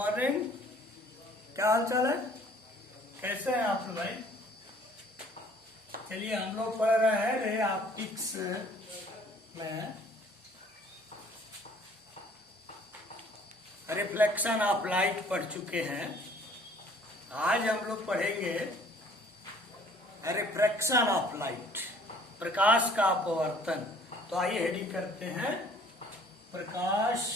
Morning. क्या हाल चाल है, कैसे हैं आप लोग भाई? चलिए हम लोग पढ़ रहे हैं रे ऑप्टिक्स में रिफ्लेक्शन ऑफ लाइट पढ़ चुके हैं। आज हम लोग पढ़ेंगे रिफ्रैक्शन ऑफ लाइट, प्रकाश का अपवर्तन। तो आइए हेडिंग करते हैं, प्रकाश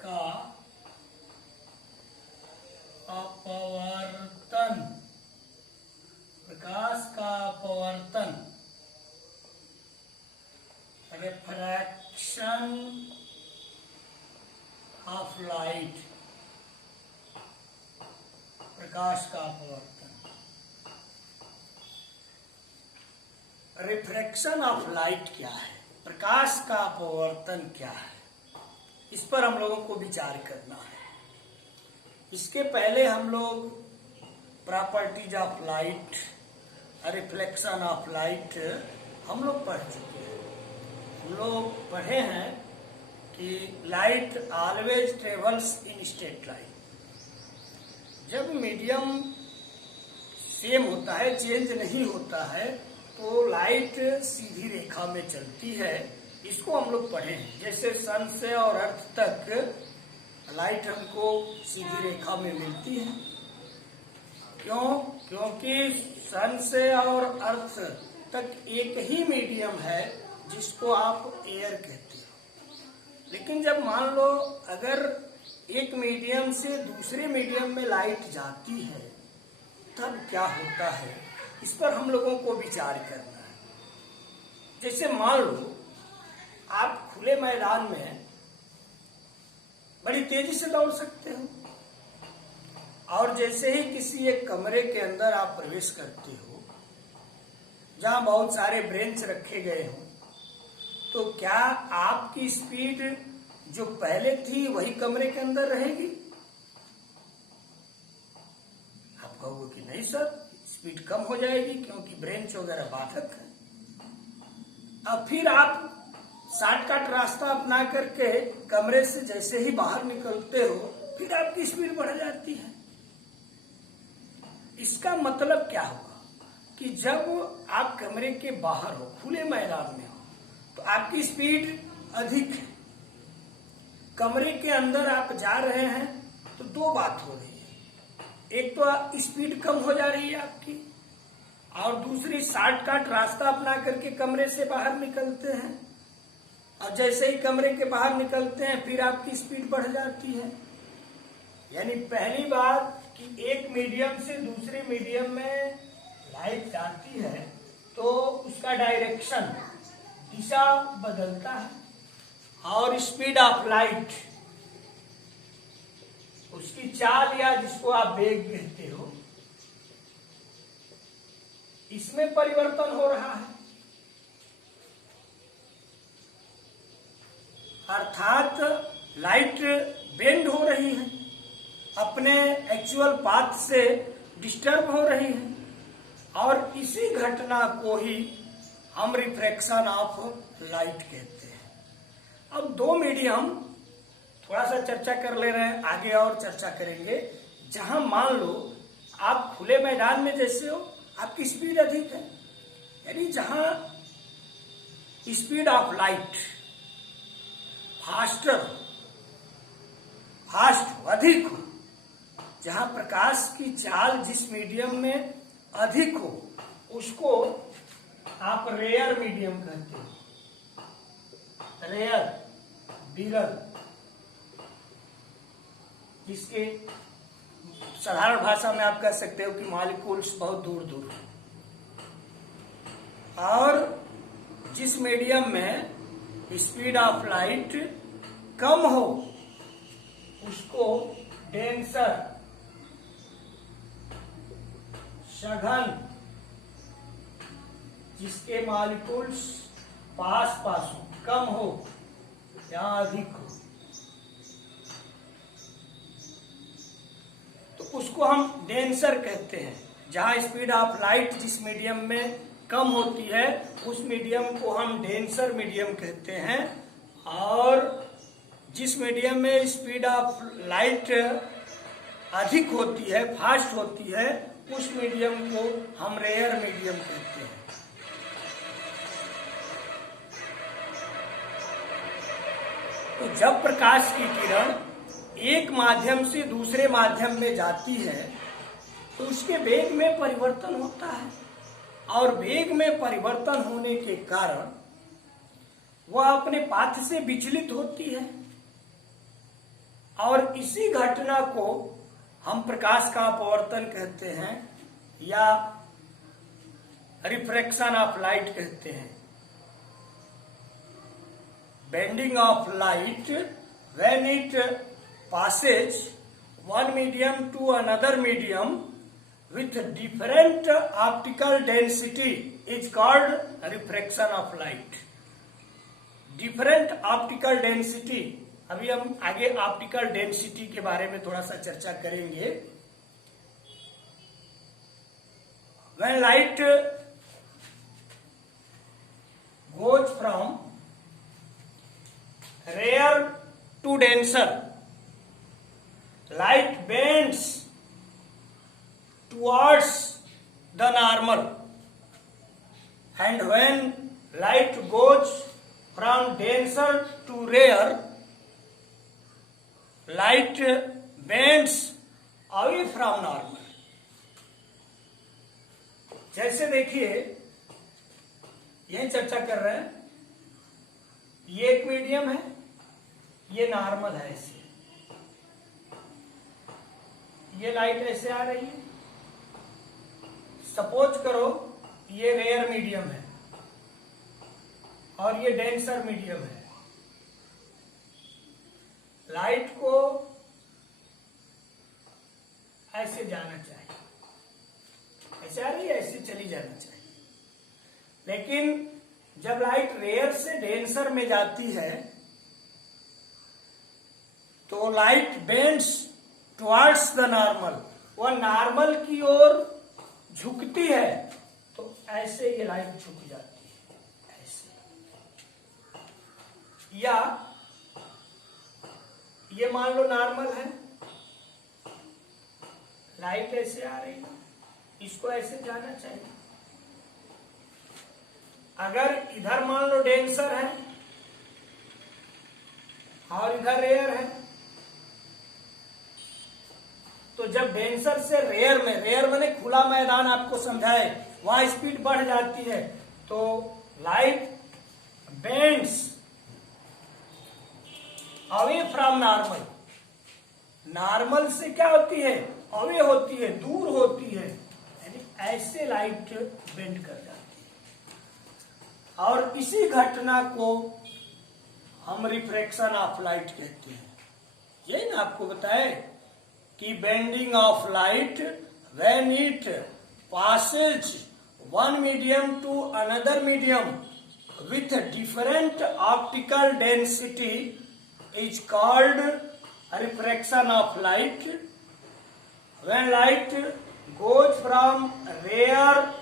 का अपवर्तन। प्रकाश का अपवर्तन, रिफ्रैक्शन ऑफ लाइट, प्रकाश का अपवर्तन। रिफ्रैक्शन ऑफ लाइट क्या है, प्रकाश का अपवर्तन क्या है, इस पर हम लोगों को विचार करना है। इसके पहले हम लोग properties of light, reflection of light हम लोग पढ़ चुके हैं। हम लोग पढ़े हैं कि light always travels in straight line. जब मीडियम सेम होता है, चेंज नहीं होता है, तो लाइट सीधी रेखा में चलती है। इसको हम लोग पढ़े हैं। जैसे सन से और अर्थ तक लाइट हमको सीधी रेखा में मिलती है। क्यों? क्योंकि सन से और अर्थ तक एक ही मीडियम है जिसको आप एयर कहते हो। लेकिन जब मान लो अगर एक मीडियम से दूसरे मीडियम में लाइट जाती है, तब क्या होता है, इस पर हम लोगों को विचार करना है। जैसे मान लो आप खुले मैदान में बड़ी तेजी से दौड़ सकते हो, और जैसे ही किसी एक कमरे के अंदर आप प्रवेश करते हो जहां बहुत सारे बेंच रखे गए हों, तो क्या आपकी स्पीड जो पहले थी वही कमरे के अंदर रहेगी? आप कहोगे कि नहीं सर, स्पीड कम हो जाएगी क्योंकि ब्रेंच वगैरह बाधक है। अब फिर आप शॉर्टकट रास्ता अपना करके कमरे से जैसे ही बाहर निकलते हो, फिर आपकी स्पीड बढ़ जाती है। इसका मतलब क्या होगा कि जब आप कमरे के बाहर हो, खुले मैदान में हो, तो आपकी स्पीड अधिक है। कमरे के अंदर आप जा रहे हैं तो दो बात हो रही है, एक तो स्पीड कम हो जा रही है आपकी, और दूसरी शॉर्टकट रास्ता अपना करके कमरे से बाहर निकलते हैं, और जैसे ही कमरे के बाहर निकलते हैं फिर आपकी स्पीड बढ़ जाती है। यानी पहली बात कि एक मीडियम से दूसरे मीडियम में लाइट जाती है तो उसका डायरेक्शन, दिशा बदलता है, और स्पीड ऑफ लाइट, उसकी चाल या जिसको आप वेग कहते हो, इसमें परिवर्तन हो रहा है। अर्थात लाइट बेंड हो रही है, अपने एक्चुअल पाथ से डिस्टर्ब हो रही है, और इसी घटना को ही हम रिफ्रैक्शन ऑफ लाइट कहते हैं। अब दो मीडियम थोड़ा सा चर्चा कर ले रहे हैं, आगे और चर्चा करेंगे। जहां मान लो आप खुले मैदान में जैसे हो, आपकी स्पीड अधिक है, यानी जहां स्पीड ऑफ लाइट फास्ट अधिक हो, जहां प्रकाश की चाल जिस मीडियम में अधिक हो, उसको आप रेयर मीडियम कहते हो। रेयर, विरल, जिसके साधारण भाषा में आप कह सकते हो कि मॉलिक्यूल्स बहुत दूर दूर है। और जिस मीडियम में स्पीड ऑफ लाइट कम हो, उसको डेंसर, सघन, जिसके मॉलिक्यूल्स पास पास हो, कम हो या अधिक हो, तो उसको हम डेंसर कहते हैं। जहां स्पीड ऑफ लाइट जिस मीडियम में कम होती है, उस मीडियम को हम डेंसर मीडियम कहते हैं। और जिस मीडियम में स्पीड ऑफ लाइट अधिक होती है, फास्ट होती है, उस मीडियम को हम रेयर मीडियम कहते हैं। तो जब प्रकाश की किरण एक माध्यम से दूसरे माध्यम में जाती है तो उसके वेग में परिवर्तन होता है, और वेग में परिवर्तन होने के कारण वह अपने पाथ से विचलित होती है, और इसी घटना को हम प्रकाश का अपवर्तन कहते हैं या रिफ्रैक्शन ऑफ लाइट कहते हैं। Bending of light when it passes one medium to another medium with different optical density is called refraction of light. Different optical density, अभी हम आगे ऑप्टिकल डेंसिटी के बारे में थोड़ा सा चर्चा करेंगे। When light goes from rare to denser, light bends towards the normal, and when light goes from denser to rare, light bends away from normal. जैसे देखिए, यह चर्चा कर रहे हैं, ये एक मीडियम है, ये नॉर्मल है, ऐसे ये लाइट ऐसे आ रही है। सपोज करो ये रेयर मीडियम है और ये डेंसर मीडियम है। लाइट को ऐसे जाना चाहिए, ऐसे आ रही है, ऐसे चली जाना चाहिए, लेकिन जब लाइट रेयर से डेंसर में जाती है तो light bends towards the normal, वह नॉर्मल की ओर झुकती है, तो ऐसे ये लाइट झुक जाती है, ऐसे। या ये मान लो नॉर्मल है, लाइट ऐसे आ रही है, इसको ऐसे जाना चाहिए। अगर इधर मान लो डेंसर है और इधर रेयर है, तो जब डेंसर से रेयर में, रेयर मैंने खुला मैदान आपको समझाए, वहां स्पीड बढ़ जाती है, तो light bends away from normal. Normal से क्या होती है? अवे होती है, दूर होती है, यानी ऐसे लाइट बेंड कर जाती है, और इसी घटना को हम रिफ्रैक्शन ऑफ लाइट कहते हैं। ये ना आपको बताए कि bending of light when it passes one medium to another medium with different optical density is called refraction of light. When light goes from rare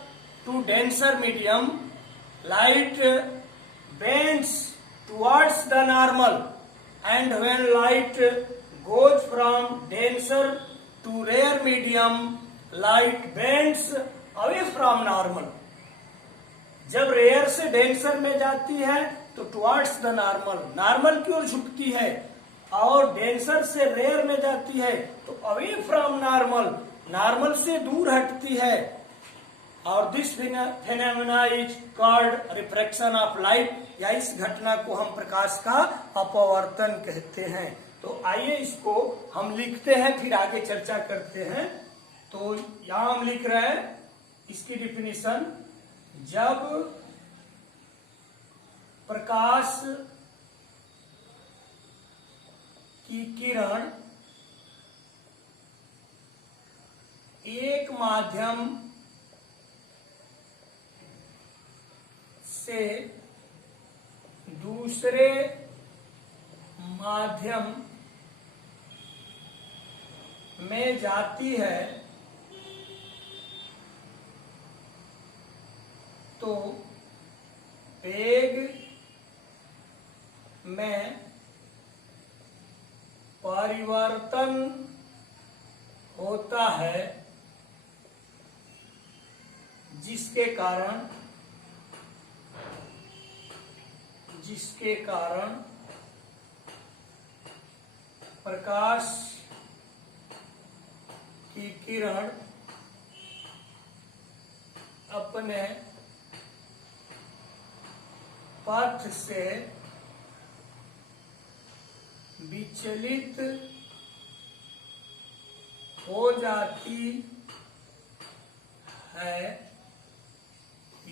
to denser medium, light bends towards the normal, and when light goes from denser to rare medium, light bends away from normal. जब rare से denser में जाती है तो towards the normal, normal की ओर झुकती है, और डेंसर से रेयर में जाती है तो अवे फ्रॉम नॉर्मल, नॉर्मल से दूर हटती है, और this phenomena is called refraction of light, या इस घटना को हम प्रकाश का अपवर्तन कहते हैं। तो आइए इसको हम लिखते हैं, फिर आगे चर्चा करते हैं। तो यहां हम लिख रहे हैं इसकी डिफिनीशन, जब प्रकाश की किरण एक माध्यम से दूसरे माध्यम में जाती है तो वेग में परिवर्तन होता है, जिसके कारण प्रकाश की किरण अपने पथ से विचलित हो जाती है,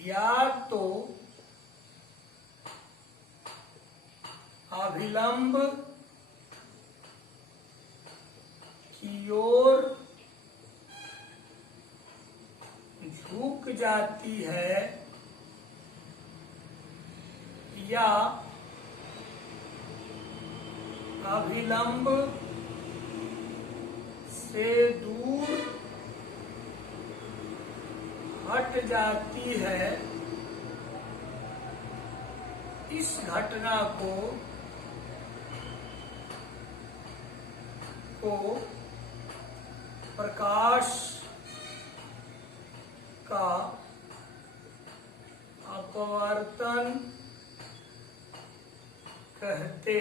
या तो अभिलंब की ओर झुक जाती है, या अभिलंब से दूर हट जाती है। इस घटना को प्रकाश का अपवर्तन कहते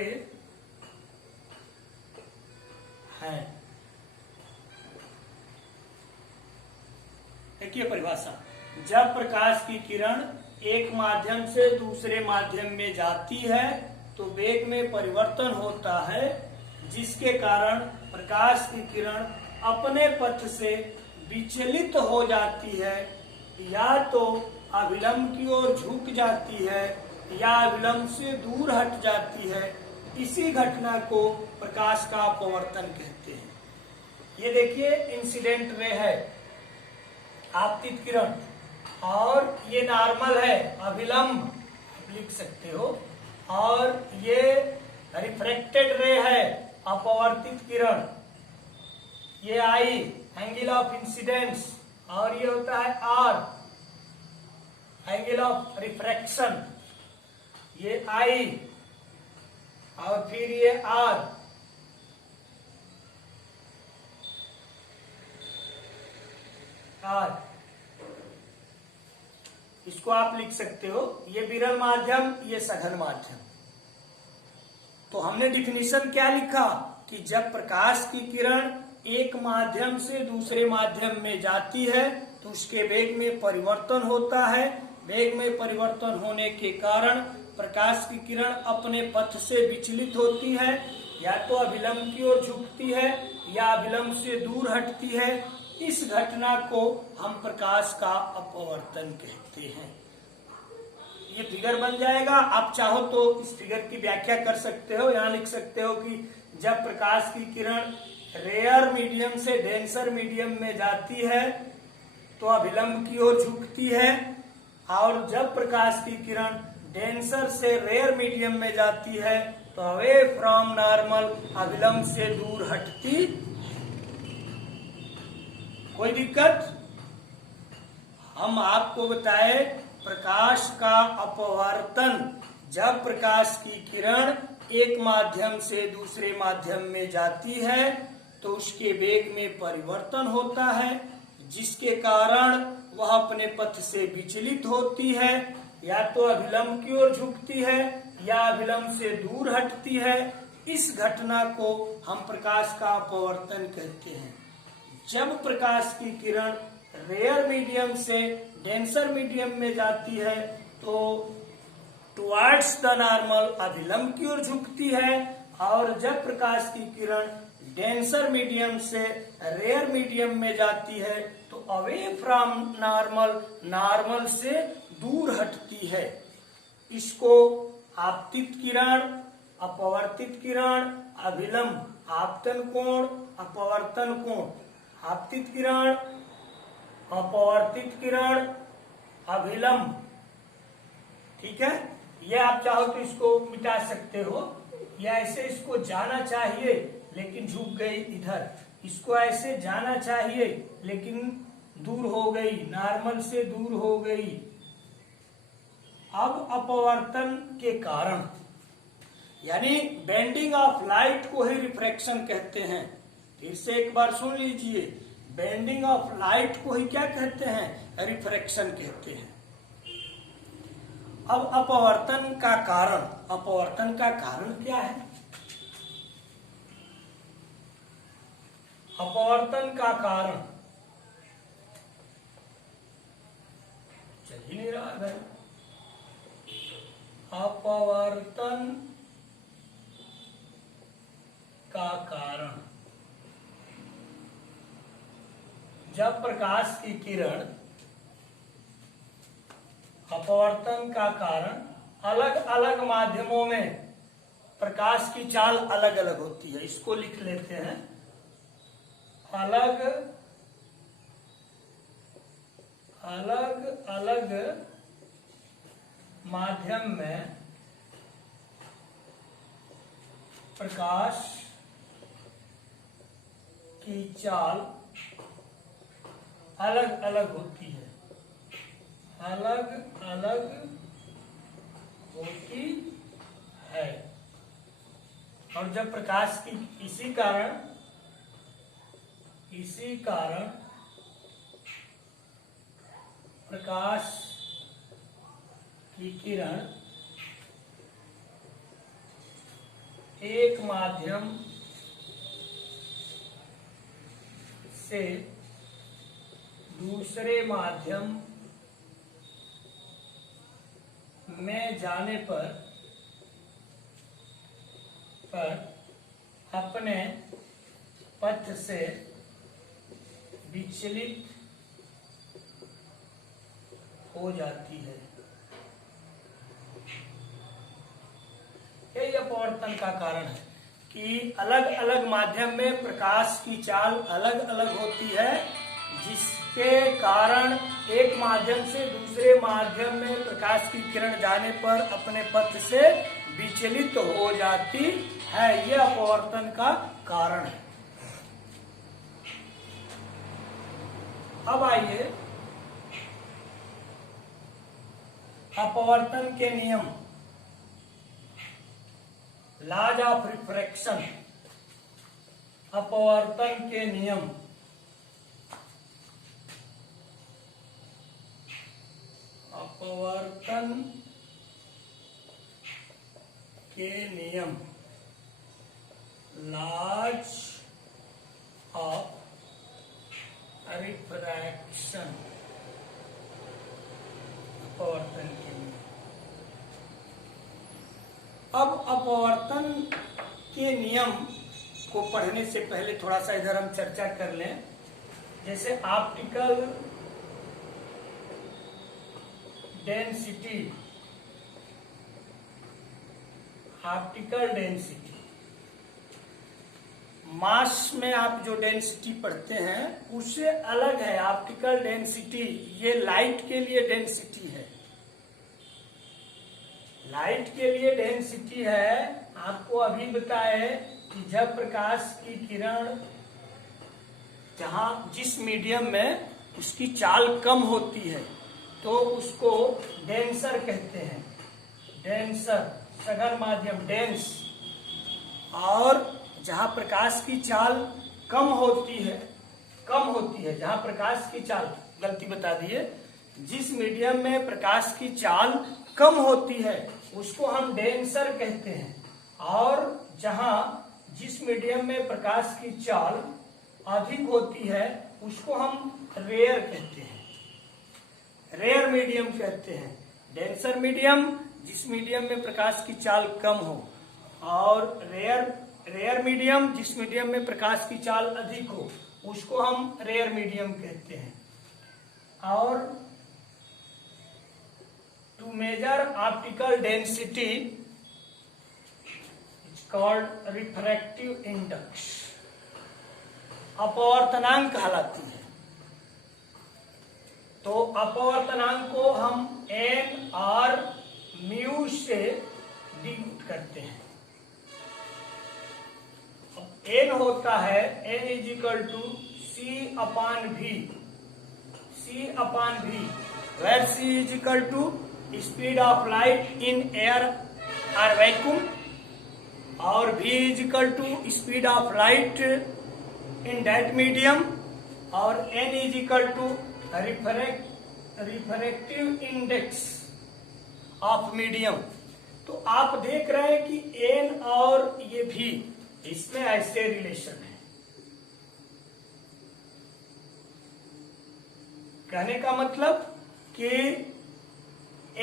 हैं। देखिए परिभाषा, जब प्रकाश की किरण एक माध्यम से दूसरे माध्यम में जाती है तो वेग में परिवर्तन होता है, जिसके कारण प्रकाश की किरण अपने पथ से विचलित हो जाती है, या तो अभिलंब की ओर झुक जाती है या अभिलंब से दूर हट जाती है। इसी घटना को प्रकाश का अपवर्तन कहते हैं। ये देखिए इंसिडेंट रे है, आपतित किरण, और ये नॉर्मल है, अभिलंब लिख सकते हो, और ये रिफ्रैक्टेड रे है, अपवर्तित किरण। ये आई एंगल ऑफ इंसिडेंस, और ये होता है आर एंगल ऑफ रिफ्रैक्शन। ये आई और फिर ये आर, इसको आप लिख सकते हो। ये विरल माध्यम, ये सघन माध्यम। तो हमने डिफिनीशन क्या लिखा कि जब प्रकाश की किरण एक माध्यम से दूसरे माध्यम में जाती है तो उसके वेग में परिवर्तन होता है। वेग में परिवर्तन होने के कारण प्रकाश की किरण अपने पथ से विचलित होती है, या तो अभिलंब की ओर झुकती है या अभिलंब से दूर हटती है। इस घटना को हम प्रकाश का अपवर्तन कहते हैं। ये फिगर बन जाएगा। आप चाहो तो इस फिगर की व्याख्या कर सकते हो। यहाँ लिख सकते हो कि जब प्रकाश की किरण रेयर मीडियम से डेंसर मीडियम में जाती है तो अभिलंब की ओर झुकती है, और जब प्रकाश की किरण डेंसर से रेयर मीडियम में जाती है तो अवे फ्रॉम नॉर्मल, अभिलंब से दूर हटती। कोई दिक्कत? हम आपको बताए प्रकाश का अपवर्तन, जब प्रकाश की किरण एक माध्यम से दूसरे माध्यम में जाती है तो उसके वेग में परिवर्तन होता है, जिसके कारण वह अपने पथ से विचलित होती है, या तो अभिलंब की ओर झुकती है या अभिलंब से दूर हटती है। इस घटना को हम प्रकाश का अपवर्तन कहते हैं। जब प्रकाश की किरण रेयर मीडियम से डेंसर मीडियम में जाती है तो टुवर्ड्स द नॉर्मल, अभिलंब की ओर झुकती है, और जब प्रकाश की किरण डेंसर मीडियम से रेयर मीडियम में जाती है तो अवे फ्रॉम नॉर्मल, नॉर्मल से दूर हटती है। इसको आपतित किरण, अपवर्तित किरण, अभिलंब, आपतन कोण, अपवर्तन कोण, आपतित किरण, अपवर्तित किरण, अभिलंब। ठीक है, ये आप चाहो तो इसको मिटा सकते हो, या ऐसे इसको जाना चाहिए लेकिन झुक गई इधर, इसको ऐसे जाना चाहिए लेकिन दूर हो गई, नॉर्मल से दूर हो गई। अब अपवर्तन के कारण यानी बेंडिंग ऑफ लाइट को ही रिफ्रैक्शन कहते हैं। फिर से एक बार सुन लीजिए, बेंडिंग ऑफ लाइट को ही क्या कहते हैं? रिफ्रैक्शन कहते हैं। अब अपवर्तन का कारण, अपवर्तन का कारण क्या है? अपवर्तन का कारण चल ही नहीं रहा है। अपवर्तन का कारण, जब प्रकाश की किरण, अपवर्तन का कारण अलग अलग माध्यमों में प्रकाश की चाल अलग अलग होती है। इसको लिख लेते हैं, अलग अलग अलग माध्यम में प्रकाश की चाल अलग अलग होती है, अलग अलग होती है। और जब प्रकाश की इसी कारण प्रकाश की किरण एक माध्यम से दूसरे माध्यम में जाने पर अपने पथ से विचलित हो जाती है। यही अपवर्तन का कारण है कि अलग अलग माध्यम में प्रकाश की चाल अलग अलग होती है, जिसके कारण एक माध्यम से दूसरे माध्यम में प्रकाश की किरण जाने पर अपने पथ से विचलित हो जाती है। यह अपवर्तन का कारण है। अब आइए अपवर्तन के नियम, लॉज ऑफ रिफ्रैक्शन, अपवर्तन के नियम। अपवर्तन के नियम, लॉज ऑफ रिफ्रैक्शन, अपवर्तन के नियम। अब अपवर्तन के नियम को पढ़ने से पहले थोड़ा सा इधर हम चर्चा कर लें। जैसे ऑप्टिकल डेंसिटी, ऑप्टिकल डेंसिटी, मास में आप जो डेंसिटी पढ़ते हैं उससे अलग है ऑप्टिकल डेंसिटी। ये लाइट के लिए डेंसिटी है, लाइट के लिए डेंसिटी है। आपको अभी बताए कि जब प्रकाश की किरण जिस मीडियम में उसकी चाल कम होती है तो उसको डेंसर कहते हैं। डेंसर, सघन माध्यम, डेंस। और जहां प्रकाश की चाल कम होती है, जहां प्रकाश की चाल, गलती बता दिए, जिस मीडियम में प्रकाश की चाल कम होती है उसको हम डेंसर कहते हैं। और जिस मीडियम में प्रकाश की चाल अधिक होती है उसको हम रेयर कहते हैं, रेयर मीडियम कहते हैं। डेंसर मीडियम, जिस मीडियम में प्रकाश की चाल कम हो, और रेयर मीडियम, जिस मीडियम में प्रकाश की चाल अधिक हो, उसको हम रेयर मीडियम कहते हैं। और to measure optical density is called refractive index, अपवर्तनांक कहलाती है। तो अपवर्तनांक को हम एन और म्यू से डिनोट करते हैं। अब एन होता है, N is equal to C upon V, C upon V, where C is equal to speed of light in air और वैक्यूम, और v is equal to speed of light in that medium, और n is equal to refractive index of medium. तो आप देख रहे हैं कि n और ये v इसमें ऐसे रिलेशन है। कहने का मतलब कि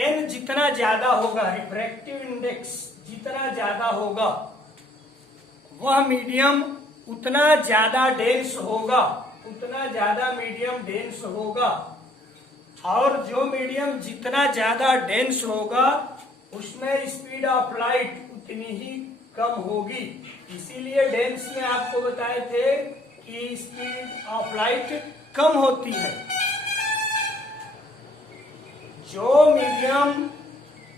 n जितना ज्यादा होगा, रिफ्रैक्टिव इंडेक्स जितना ज्यादा होगा, वह मीडियम उतना ज्यादा डेंस होगा, उतना ज्यादा मीडियम डेंस होगा। और जो मीडियम जितना ज्यादा डेंस होगा उसमें स्पीड ऑफ लाइट उतनी ही कम होगी। इसीलिए डेंस में आपको बताए थे कि स्पीड ऑफ लाइट कम होती है। जो मीडियम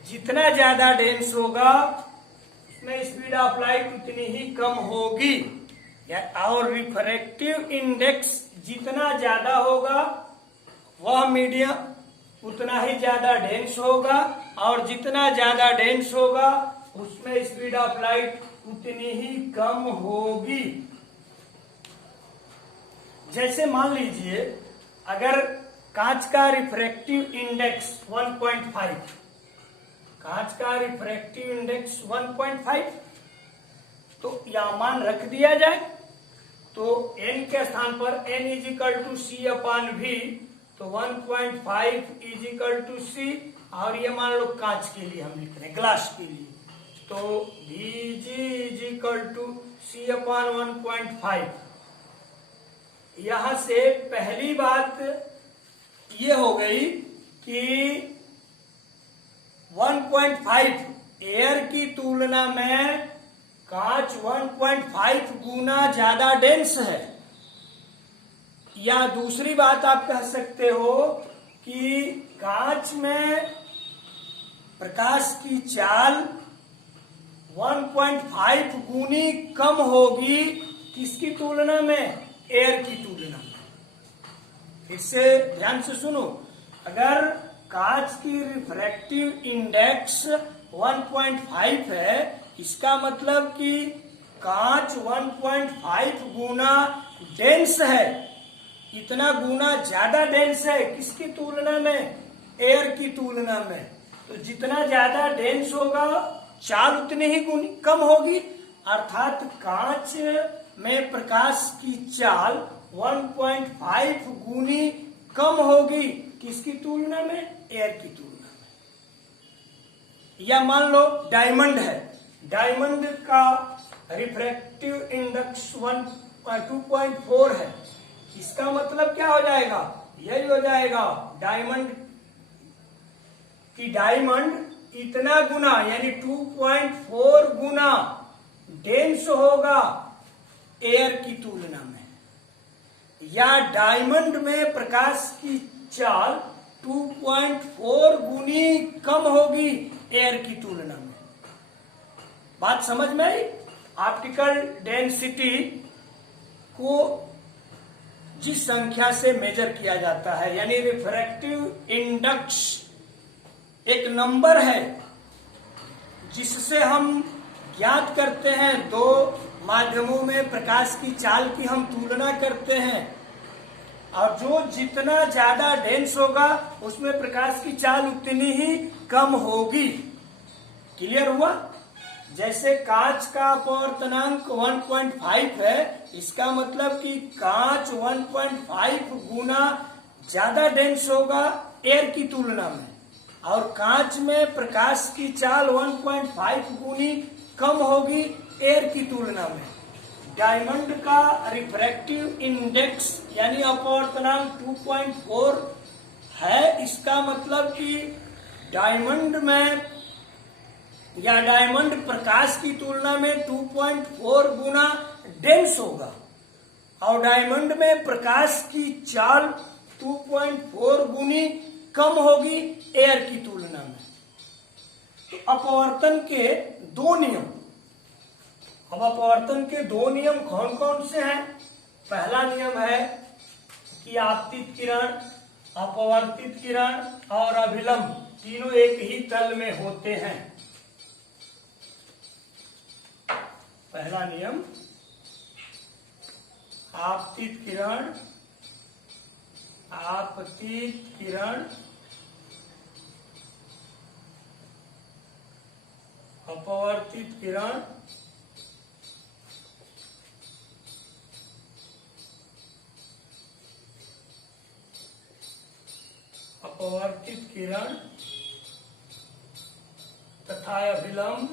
जितना ज्यादा डेंस होगा उसमें स्पीड ऑफ लाइट उतनी ही कम होगी, और रिफ्रैक्टिव इंडेक्स जितना ज्यादा होगा वह मीडियम उतना ही ज्यादा डेंस होगा, और जितना ज्यादा डेंस होगा उसमें स्पीड ऑफ लाइट उतनी ही कम होगी। जैसे मान लीजिए अगर कांच का रिफ्रैक्टिव इंडेक्स 1.5, कांच का रिफ्रैक्टिव इंडेक्स 1.5, तो यह मान रख दिया जाए तो n के स्थान पर n is equal to C upon V, तो 1.5 इज इक्वल टू सी, और ये मान लो कांच के लिए हम लिख रहे हैं, ग्लास के लिए, तो Vg is equal to C अपान 1.5। यहां से पहली बात ये हो गई कि 1.5 एयर की तुलना में कांच 1.5 गुना ज्यादा डेंस है। या दूसरी बात आप कह सकते हो कि कांच में प्रकाश की चाल 1.5 गुनी कम होगी, किसकी तुलना में? एयर की तुलना में। फिर से ध्यान से सुनो, अगर कांच की रिफ्रैक्टिव इंडेक्स 1.5 है, इसका मतलब कि कांच 1.5 गुना डेंस है, इतना गुना ज्यादा डेंस है, किसकी तुलना में? एयर की तुलना में। तो जितना ज्यादा डेंस होगा चाल उतनी ही कम होगी, अर्थात कांच में प्रकाश की चाल 1.5 गुनी कम होगी, किसकी तुलना में? एयर की तुलना में। या मान लो डायमंड है, डायमंड का रिफ्रैक्टिव इंडेक्स 2.4 है, इसका मतलब क्या हो जाएगा? यही हो जाएगा डायमंड इतना गुना यानी 2.4 गुना डेंस होगा एयर की तुलना में। या डायमंड में प्रकाश की चाल 2.4 गुनी कम होगी एयर की तुलना में। बात समझ में आई? ऑप्टिकल डेंसिटी को जिस संख्या से मेजर किया जाता है, यानी रिफ्रैक्टिव इंडेक्स एक नंबर है जिससे हम ज्ञात करते हैं, दो माध्यमों में प्रकाश की चाल की हम तुलना करते हैं, और जो जितना ज्यादा डेंस होगा उसमें प्रकाश की चाल उतनी ही कम होगी। क्लियर हुआ? जैसे कांच का अपवर्तनांक 1.5 है, इसका मतलब कि कांच 1.5 गुना ज्यादा डेंस होगा एयर की तुलना में, और कांच में प्रकाश की चाल 1.5 गुनी कम होगी एयर की तुलना में। डायमंड का रिफ्रैक्टिव इंडेक्स यानी अपवर्तनांक 2.4 है, इसका मतलब कि डायमंड में या डायमंड प्रकाश की तुलना में 2.4 गुना डेंस होगा, और डायमंड में प्रकाश की चाल 2.4 गुनी कम होगी एयर की तुलना में। तो अपवर्तन के दो नियम, अब अपवर्तन के दो नियम कौन कौन से हैं? पहला नियम है कि आपतित किरण, अपवर्तित किरण और अभिलंब तीनों एक ही तल में होते हैं। पहला नियम, आपतित किरण अपवर्तित किरण तथा अभिलंब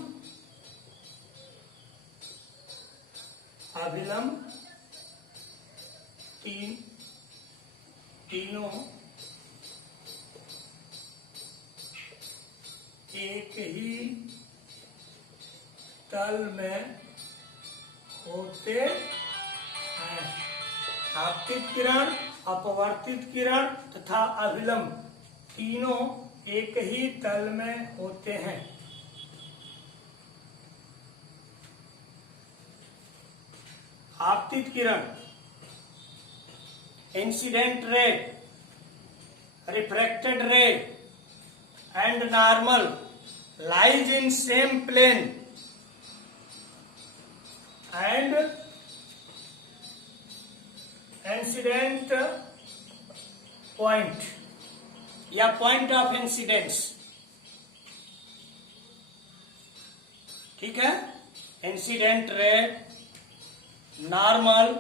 तीनों एक ही तल में होते हैं। आपतित किरण, अपवर्तित किरण तथा अभिलंब तीनों एक ही तल में होते हैं। आपतित किरण, incident ray, refracted ray and normal lies in same plane and incident point या point of incidence, ठीक है। Incident ray, normal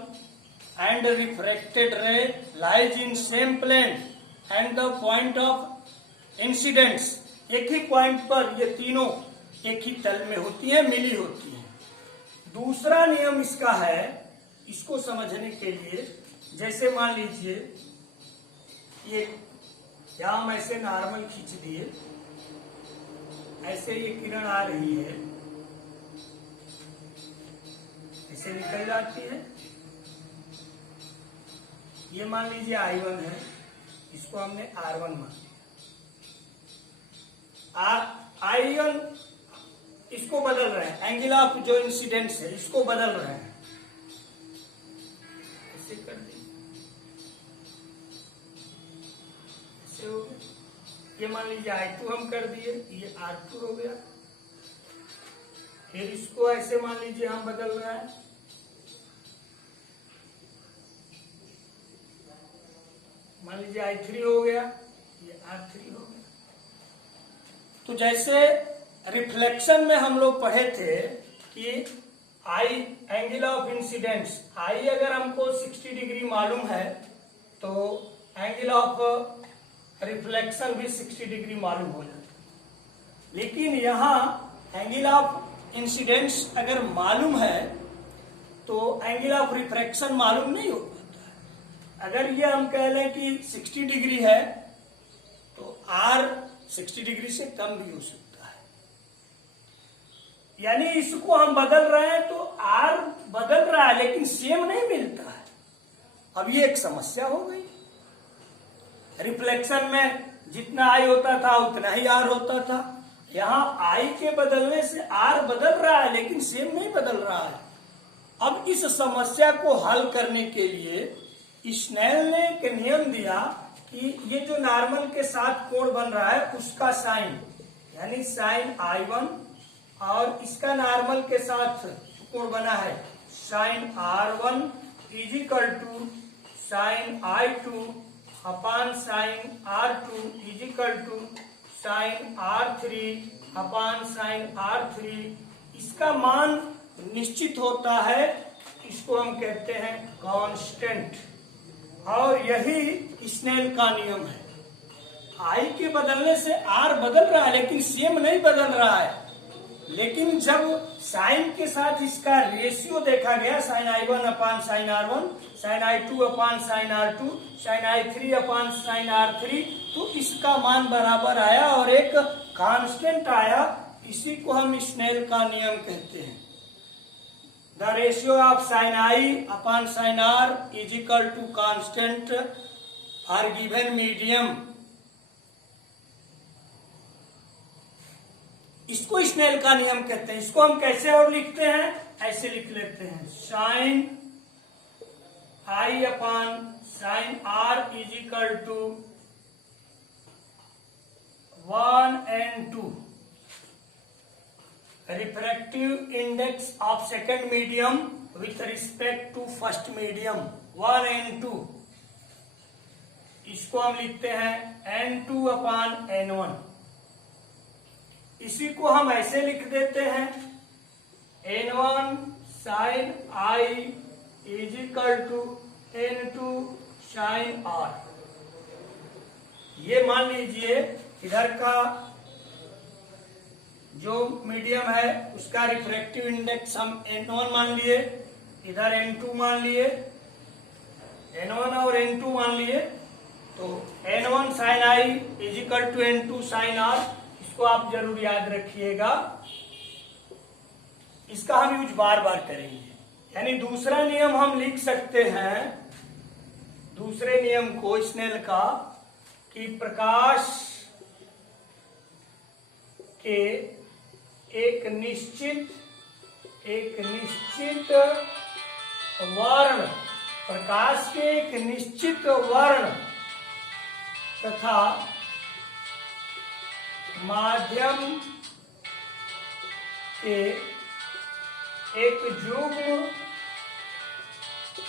and refracted ray lies in same plane and the point of incidents, एक ही point पर ये तीनों एक ही तल में होती हैं, मिली होती हैं। दूसरा नियम इसका है, इसको समझने के लिए, जैसे मान लीजिए ये यहां हम ऐसे नॉर्मल खींच दिए, ऐसे ये किरण आ रही है, ऐसे निकल जाती है। ये मान लीजिए I1 है, इसको हमने R1 मान लिया। I1 इसको बदल रहे हैं, एंगल ऑफ जो इंसिडेंस है इसको बदल रहे हैं, ऐसे कर दी, ऐसे हो गया। ये मान लीजिए I2 हम कर दिए, ये R2 हो गया। फिर इसको ऐसे मान लीजिए हम बदल रहे हैं, मान लीजिए I3 हो गया, ये R3 हो गया। तो जैसे रिफ्लेक्शन में हम लोग पढ़े थे कि आई एंगल ऑफ इंसिडेंस, आई अगर हमको 60 डिग्री मालूम है तो एंगल ऑफ रिफ्लेक्शन भी 60 डिग्री मालूम हो जाता है। लेकिन यहाँ एंगल ऑफ इंसिडेंस अगर मालूम है तो एंगल ऑफ रिफ्रैक्शन मालूम नहीं हो पाता है। अगर ये हम कह लें कि 60 डिग्री है तो आर 60 डिग्री से कम भी हो सकता है, यानी इसको हम बदल रहे हैं तो आर बदल रहा है लेकिन सेम नहीं मिलता है। अब ये एक समस्या हो गई। रिफ्लेक्शन में जितना आई होता था उतना ही आर होता था, यहां आई के बदलने से आर बदल रहा है लेकिन सेम नहीं बदल रहा है। अब इस समस्या को हल करने के लिए स्नेल ने एक नियम दिया कि ये जो नॉर्मल के साथ कोण बन रहा है उसका साइन, यानी साइन I1, और इसका नॉर्मल के साथ कोण बना है sine R1 is equal to sine I2 upon sine R2 is equal to sine R3 upon sine R3। इसका मान निश्चित होता है, इसको हम कहते हैं कांस्टेंट, और यही स्नेल का नियम है। आई के बदलने से आर बदल रहा है लेकिन सेम नहीं बदल रहा है। लेकिन जब साइन के साथ इसका रेशियो देखा गया, sine I1 upon sine R1, sine I2 upon sine R2, sine I3 upon sine R3, तो इसका मान बराबर आया और एक कांस्टेंट आया। इसी को हम स्नेल का नियम कहते हैं। The ratio of sin I upon sin R is equal to constant for given medium। इसको स्नेल का नियम कहते हैं। इसको हम कैसे और लिखते हैं, ऐसे लिख लेते हैं, sine I upon sine R is equal to 1 and 2। Refractive index of second medium with respect to first medium 1n2, इसको हम लिखते हैं n2/n1। इसी को हम ऐसे लिख देते हैं n1 sin I is equal to n2 sin R। ये मान लीजिए इधर का जो मीडियम है उसका रिफ्रैक्टिव इंडेक्स हम n1 मान लिए, इधर n2 मान लिए, n1 और n2 मान लिए, तो n1 sin I is equal to n2 sin R। इसको आप जरूर याद रखिएगा, इसका हम यूज बार बार करेंगे। यानी दूसरा नियम हम लिख सकते हैं, दूसरे नियम को स्नेल का, कि प्रकाश के एक निश्चित वर्ण, प्रकाश के एक निश्चित वर्ण तथा माध्यम के एक युग्म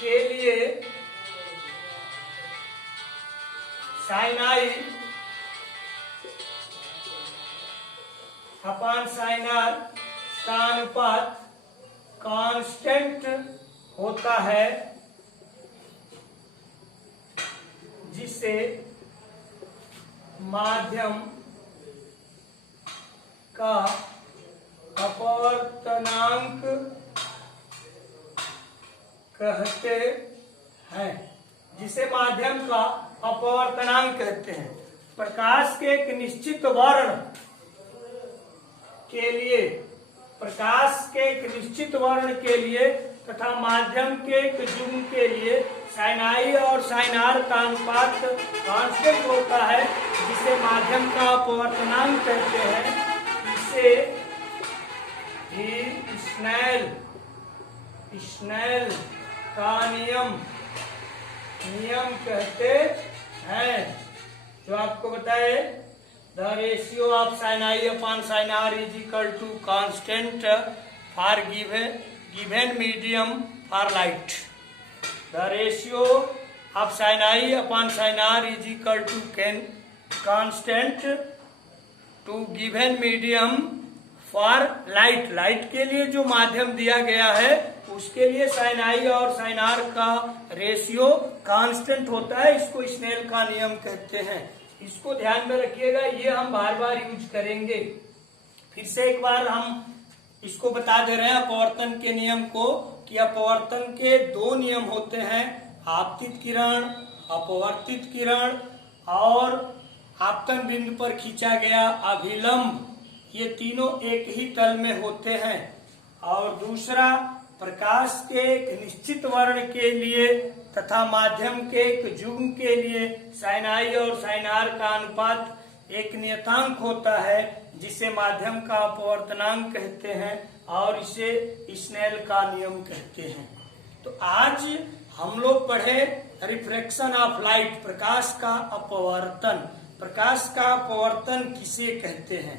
के लिए sin I upon sin R का अनुपात कांस्टेंट होता है, जिसे माध्यम का अपवर्तनांक कहते हैं, जिसे माध्यम का अपवर्तनांक कहते हैं। प्रकाश के एक निश्चित वर्ण के लिए, प्रकाश के एक निश्चित वर्ण के लिए तथा माध्यम के एक युग्म के लिए sin I और sin R का अनुपात कांस्टेंट होता है, जिसे माध्यम का अपवर्तनांक कहते हैं। इसे ही स्नेल का नियम कहते हैं, जो आपको बताए the ratio of sin I upon sin R is equal to constant for given medium for light. The ratio of sin I upon sin R is equal to constant to given medium for light. Light के लिए जो माध्यम दिया गया है उसके लिए sin I और sin R का रेशियो कांस्टेंट होता है, इसको स्नेल का नियम कहते हैं। इसको ध्यान में रखिएगा, ये हम बार बार यूज करेंगे। फिर से एक बार हम इसको बता दे रहे हैं अपवर्तन के नियम को, कि अपवर्तन के दो नियम होते हैं, आपतित किरण, अपवर्तित किरण, और आपतन बिंदु पर खींचा गया अभिलंब, ये तीनों एक ही तल में होते हैं। और दूसरा, प्रकाश के एक निश्चित वर्ण के लिए तथा माध्यम के एक युग्म के लिए sin I और sin R का अनुपात एक नियतांक होता है, जिसे माध्यम का अपवर्तनांक कहते हैं और इसे स्नेल का नियम कहते हैं। तो आज हम लोग पढ़े रिफ्रैक्शन ऑफ लाइट, प्रकाश का अपवर्तन। प्रकाश का अपवर्तन किसे कहते हैं।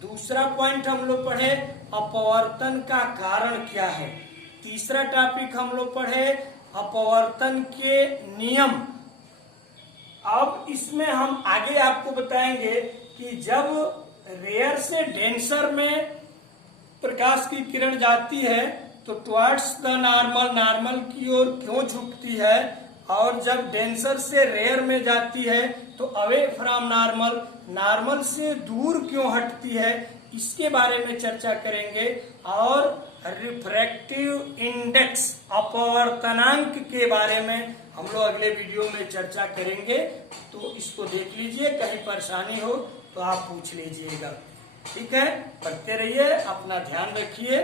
दूसरा पॉइंट हम लोग पढ़े अपवर्तन का कारण क्या है। तीसरा टॉपिक हम लोग पढ़े अपवर्तन के नियम। अब इसमें हम आगे आपको बताएंगे कि जब रेयर से डेंसर में प्रकाश की किरण जाती है तो टुवर्ड्स द नॉर्मल, नॉर्मल की ओर क्यों झुकती है, और जब डेंसर से रेयर में जाती है तो अवे फ्रॉम नॉर्मल, नॉर्मल से दूर क्यों हटती है, इसके बारे में चर्चा करेंगे। और रिफ्रैक्टिव इंडेक्स, अपवर्तनांक के बारे में हम लोग अगले वीडियो में चर्चा करेंगे। तो इसको देख लीजिए, कहीं परेशानी हो तो आप पूछ लीजिएगा। ठीक है, पढ़ते रहिए, अपना ध्यान रखिए,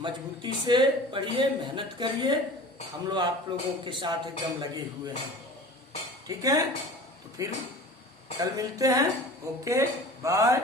मजबूती से पढ़िए, मेहनत करिए। हम लोग आप लोगों के साथ एकदम लगे हुए हैं। ठीक है, तो फिर कल मिलते हैं। Okay, bye.